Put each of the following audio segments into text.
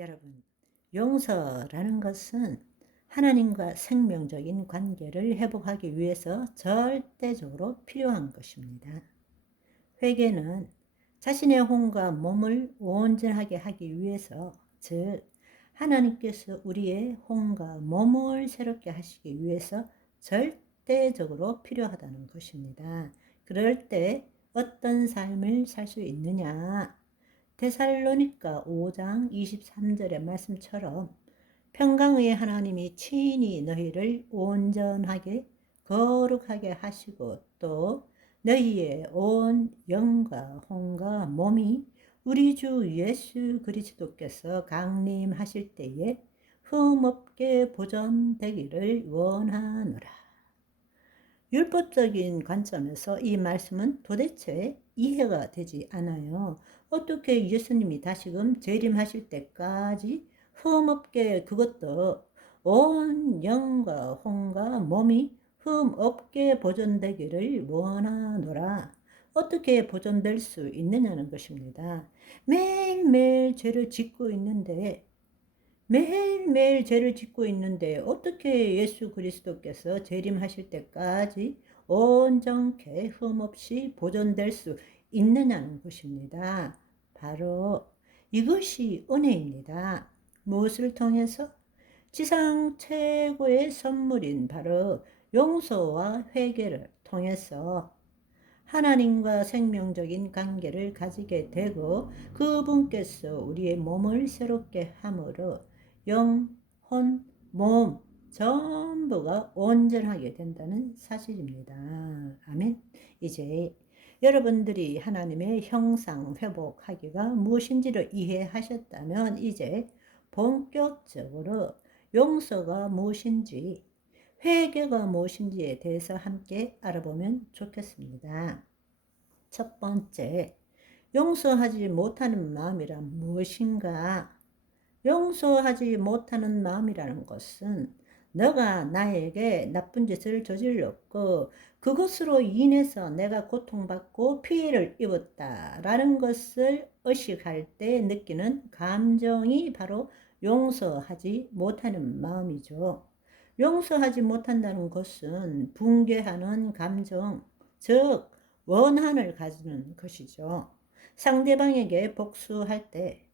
여러분, 용서라는 것은 하나님과 생명적인 관계를 회복하기 위해서 절대적으로 필요한 것입니다. 회개는 자신의 혼과 몸을 온전하게 하기 위해서, 즉 하나님께서 우리의 혼과 몸을 새롭게 하시기 위해서 절대적으로 필요하다는 것입니다. 그럴 때 어떤 삶을 살 수 있느냐? 데살로니가 5장 23절의 말씀처럼 평강의 하나님이 친히 너희를 온전하게 거룩하게 하시고 또 너희의 온 영과 혼과 몸이 우리 주 예수 그리스도께서 강림하실 때에 흠없게 보존되기를 원하노라. 율법적인 관점에서 이 말씀은 도대체 이해가 되지 않아요. 어떻게 예수님이 다시금 재림하실 때까지 흠없게, 그것도 온 영과 혼과 몸이 흠없게 보존되기를 원하노라. 어떻게 보존될 수 있느냐는 것입니다. 매일매일 죄를 짓고 있는데 매일매일 죄를 짓고 있는데 어떻게 예수 그리스도께서 재림하실 때까지 온전케 흠없이 보존될 수 있느냐는 것입니다. 바로 이것이 은혜입니다. 무엇을 통해서? 지상 최고의 선물인 바로 용서와 회개를 통해서 하나님과 생명적인 관계를 가지게 되고 그분께서 우리의 몸을 새롭게 함으로 영, 혼, 몸 전부가 온전하게 된다는 사실입니다. 아멘. 이제 여러분들이 하나님의 형상 회복하기가 무엇인지를 이해하셨다면 이제 본격적으로 용서가 무엇인지 회개가 무엇인지에 대해서 함께 알아보면 좋겠습니다. 첫 번째, 용서하지 못하는 마음이란 무엇인가? 용서하지 못하는 마음이라는 것은 너가 나에게 나쁜 짓을 저질렀고 그것으로 인해서 내가 고통받고 피해를 입었다라는 것을 의식할 때 느끼는 감정이 바로 용서하지 못하는 마음이죠. 용서하지 못한다는 것은 붕괴하는 감정, 즉 원한을 가지는 것이죠. 상대방에게 복수할 때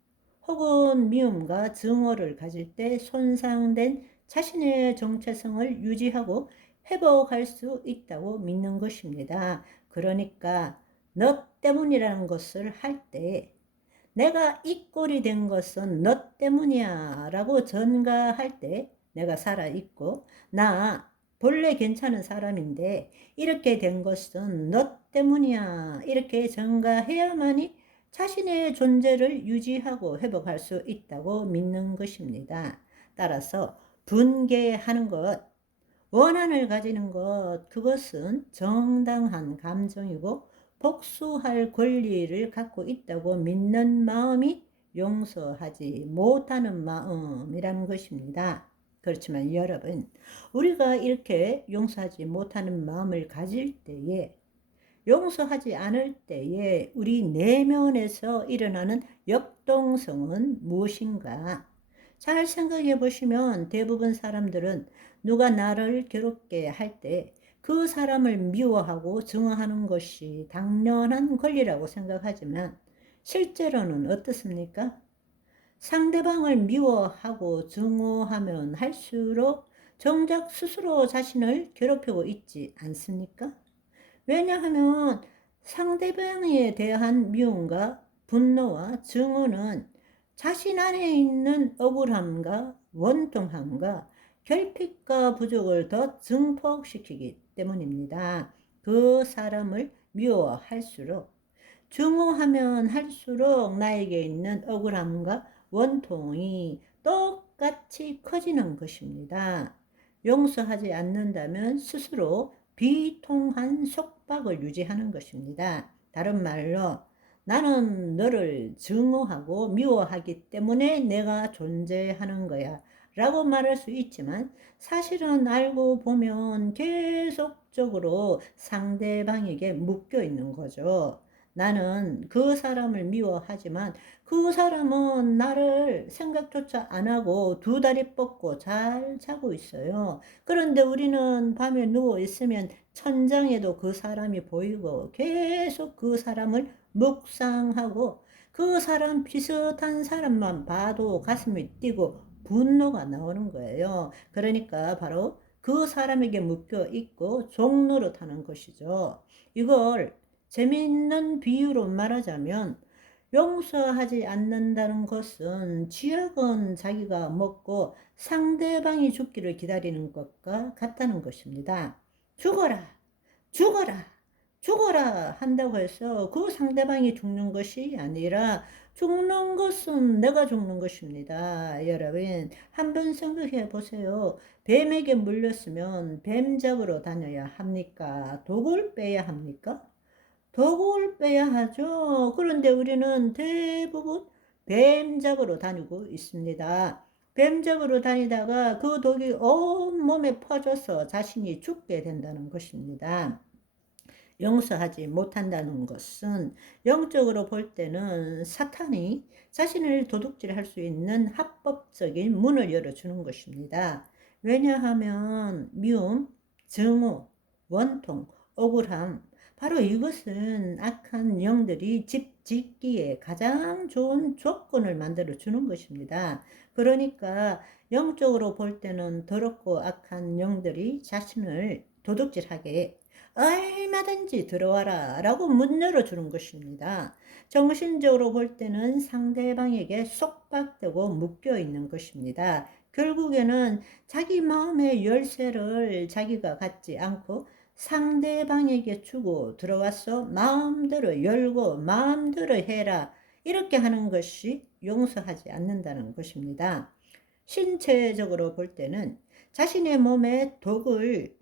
혹은 미움과 증오를 가질 때 손상된 자신의 정체성을 유지하고 회복할 수 있다고 믿는 것입니다. 그러니까 너 때문이라는 것을 할 때 내가 이 꼴이 된 것은 너 때문이야 라고 전가할 때 내가 살아있고 나 본래 괜찮은 사람인데 이렇게 된 것은 너 때문이야 이렇게 전가해야만이 자신의 존재를 유지하고 회복할 수 있다고 믿는 것입니다. 따라서 분개하는 것, 원한을 가지는 것, 그것은 정당한 감정이고 복수할 권리를 갖고 있다고 믿는 마음이 용서하지 못하는 마음이라는 것입니다. 그렇지만 여러분, 우리가 이렇게 용서하지 못하는 마음을 가질 때에 용서하지 않을 때에 우리 내면에서 일어나는 역동성은 무엇인가? 잘 생각해 보시면 대부분 사람들은 누가 나를 괴롭게 할 때 그 사람을 미워하고 증오하는 것이 당연한 권리라고 생각하지만 실제로는 어떻습니까? 상대방을 미워하고 증오하면 할수록 정작 스스로 자신을 괴롭히고 있지 않습니까? 왜냐하면 상대방에 대한 미움과 분노와 증오는 자신 안에 있는 억울함과 원통함과 결핍과 부족을 더 증폭시키기 때문입니다. 그 사람을 미워할수록 증오하면 할수록 나에게 있는 억울함과 원통이 똑같이 커지는 것입니다. 용서하지 않는다면 스스로 비통한 속박을 유지하는 것입니다. 다른 말로 나는 너를 증오하고 미워하기 때문에 내가 존재하는 거야 라고 말할 수 있지만 사실은 알고 보면 계속적으로 상대방에게 묶여 있는 거죠. 나는 그 사람을 미워하지만 그 사람은 나를 생각조차 안 하고 두 다리 뻗고 잘 자고 있어요. 그런데 우리는 밤에 누워 있으면 천장에도 그 사람이 보이고 계속 그 사람을 묵상하고 그 사람 비슷한 사람만 봐도 가슴이 뛰고 분노가 나오는 거예요. 그러니까 바로 그 사람에게 묶여 있고 종노릇하는 것이죠. 이걸 재미있는 비유로 말하자면 용서하지 않는다는 것은 쥐약은 자기가 먹고 상대방이 죽기를 기다리는 것과 같다는 것입니다. 죽어라, 죽어라, 죽어라 한다고 해서 그 상대방이 죽는 것이 아니라 죽는 것은 내가 죽는 것입니다. 여러분, 한번 생각해 보세요. 뱀에게 물렸으면 뱀 잡으러 다녀야 합니까? 독을 빼야 합니까? 덕을 빼야 하죠. 그런데 우리는 대부분 뱀 잡으러 다니고 있습니다. 뱀 잡으러 다니다가 그 독이 온몸에 퍼져서 자신이 죽게 된다는 것입니다. 용서하지 못한다는 것은 영적으로 볼 때는 사탄이 자신을 도둑질할 수 있는 합법적인 문을 열어주는 것입니다. 왜냐하면 미움, 증오, 원통, 억울함, 바로 이것은 악한 영들이 집 짓기에 가장 좋은 조건을 만들어 주는 것입니다. 그러니까 영적으로 볼 때는 더럽고 악한 영들이 자신을 도둑질하게 얼마든지 들어와라 라고 문 열어주는 것입니다. 정신적으로 볼 때는 상대방에게 속박되고 묶여 있는 것입니다. 결국에는 자기 마음의 열쇠를 자기가 갖지 않고 상대방에게 주고 들어와서 마음대로 열고 마음대로 해라 이렇게 하는 것이 용서하지 않는다는 것입니다. 신체적으로 볼 때는 자신의 몸에 독을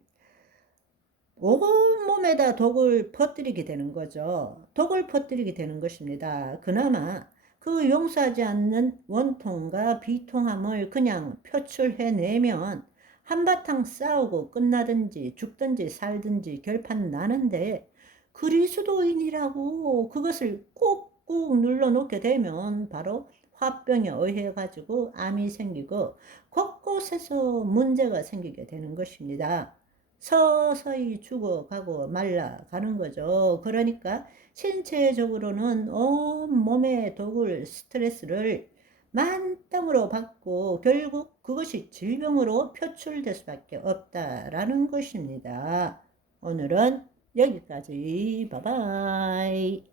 온몸에다 독을 퍼뜨리게 되는 거죠. 독을 퍼뜨리게 되는 것입니다. 그나마 그 용서하지 않는 원통과 비통함을 그냥 표출해내면 한바탕 싸우고 끝나든지 죽든지 살든지 결판 나는데 그리스도인이라고 그것을 꾹꾹 눌러놓게 되면 바로 화병에 의해 가지고 암이 생기고 곳곳에서 문제가 생기게 되는 것입니다. 서서히 죽어가고 말라가는 거죠. 그러니까 신체적으로는 온몸의 독을 스트레스를 만땅으로 받고 결국 그것이 질병으로 표출될 수밖에 없다라는 것입니다. 오늘은 여기까지. 바이바이.